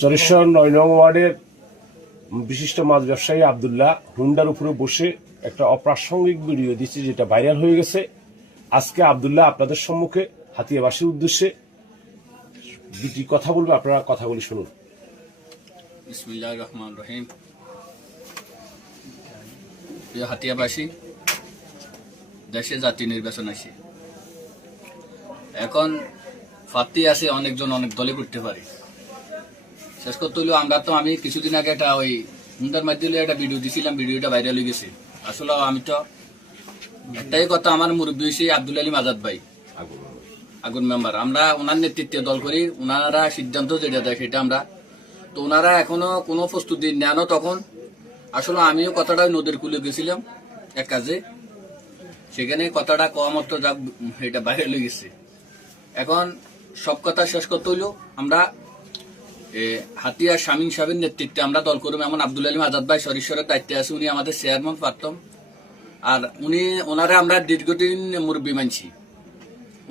চরেশ্বর নয় নং ওয়ার্ডের বিশিষ্ট মাছ ব্যবসায়ী আবদুল্লাহ হুন্ডার উপরে বসে একটা অপ্রাসঙ্গিক ভিডিও দিচ্ছে যেটা ভাইরাল হয়ে গেছে। আজকে আবদুল্লাহ আপনাদের সম্মুখে হাতিয়াবাসীর উদ্দেশ্যে দুটি কথা বলবে, আপনারা কথাগুলি শুনুন। রহমান রহিম। হাতিয়াবাসী, দেশে জাতি নির্বাচন আছে এখন ফাত্তি আছে, অনেকজন অনেক দলে করতে পারে। শেষ করতে হইলেও আমরা তো আমি কিছুদিন আগে একটা ওই হুন্দার মাধ্যমে একটা ভিডিও দিছিলাম ভিডিওটা ভাইরাল হয়ে গেছে। আসলে আমি তো একটাই কথা আমার মুরব্বী হয়েছে আব্দুল আলিম আজাদ ভাই। আগুন মেম্বার। আমরা ওনার নেতৃত্বে দল করি ওনারা সিদ্ধান্ত যেটা দেয় সেটা আমরা। তো ওনারা এখনও কোনো প্রস্তুতি নেন তখন। আসলে আমিও কথাটা নদীর কুলে গেছিলাম এক কাজে। সেখানে কথাটা কম অর্থ যা এটা বাইরে লয়ে গেছে। এখন সব কথা শেষ করতে হইল আমরা হাতিয়া শামীম সাহেবের নেতৃত্বে আমরা দল করব। এমন আব্দুল আলিম আজাদ ভাই সরিশ্বরের দায়িত্বে আছে উনি আমাদের চেয়ারম্যান পারতাম আর উনি ওনারে আমরা দীর্ঘদিন মুরব্বী মানছি।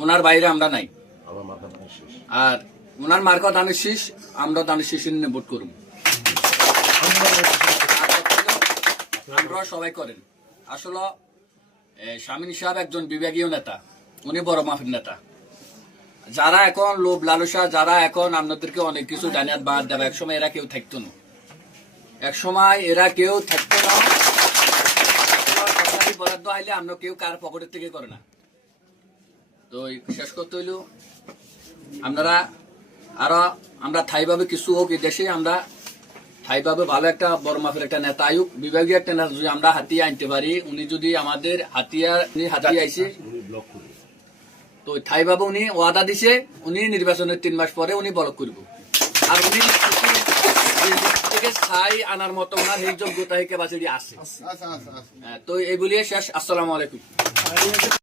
ওনার বাইরে আমরা নাই। আমার মাথা শেষ। আর ওনার মার্কা দানের শীষ আমরা দানের শীষ নিয়ে ভোট করব। আমরা সবাই করেন। আসলে শামীন সাহেব একজন বিভাগীয় নেতা উনি বড় মাফির নেতা। যারা এখন লোভ লালসা, যারা এখন আপনাদেরকে অনেক কিছু জানিয়াত বাদ দেবে একসময় এরা কেউ থাকতো না। একসময় এরা কেউ থাকতো না। বরাদ্দ আইলে আমরা কেউ কার পকেটের থেকে করে না। তো শেষ করতে হইল, আপনারা আরও, আমরা থাইভাবে কিছু হোক এই দেশে আমরা থাইভাবে ভালো একটা, বড় মাপের একটা নেতা আয়ুক বিভাগীয় একটা নেতা যদি আমরা হাতিয়ে আনতে পারি, উনি যদি আমাদের হাতিয়ার হাতিয়ে আইসে উনি ঠাই বাবু তো উনি ওয়াদা দিছে উনি নির্বাচনের তিন মাস পরে উনি বলক করব। আর উনি থেকে ছাই আনার মতো ওনার এই যোগ্যতা হিকে বাজারি আছে। হ্যাঁ, তো এই বলিয়ে শেষ। আসসালামু আলাইকুম।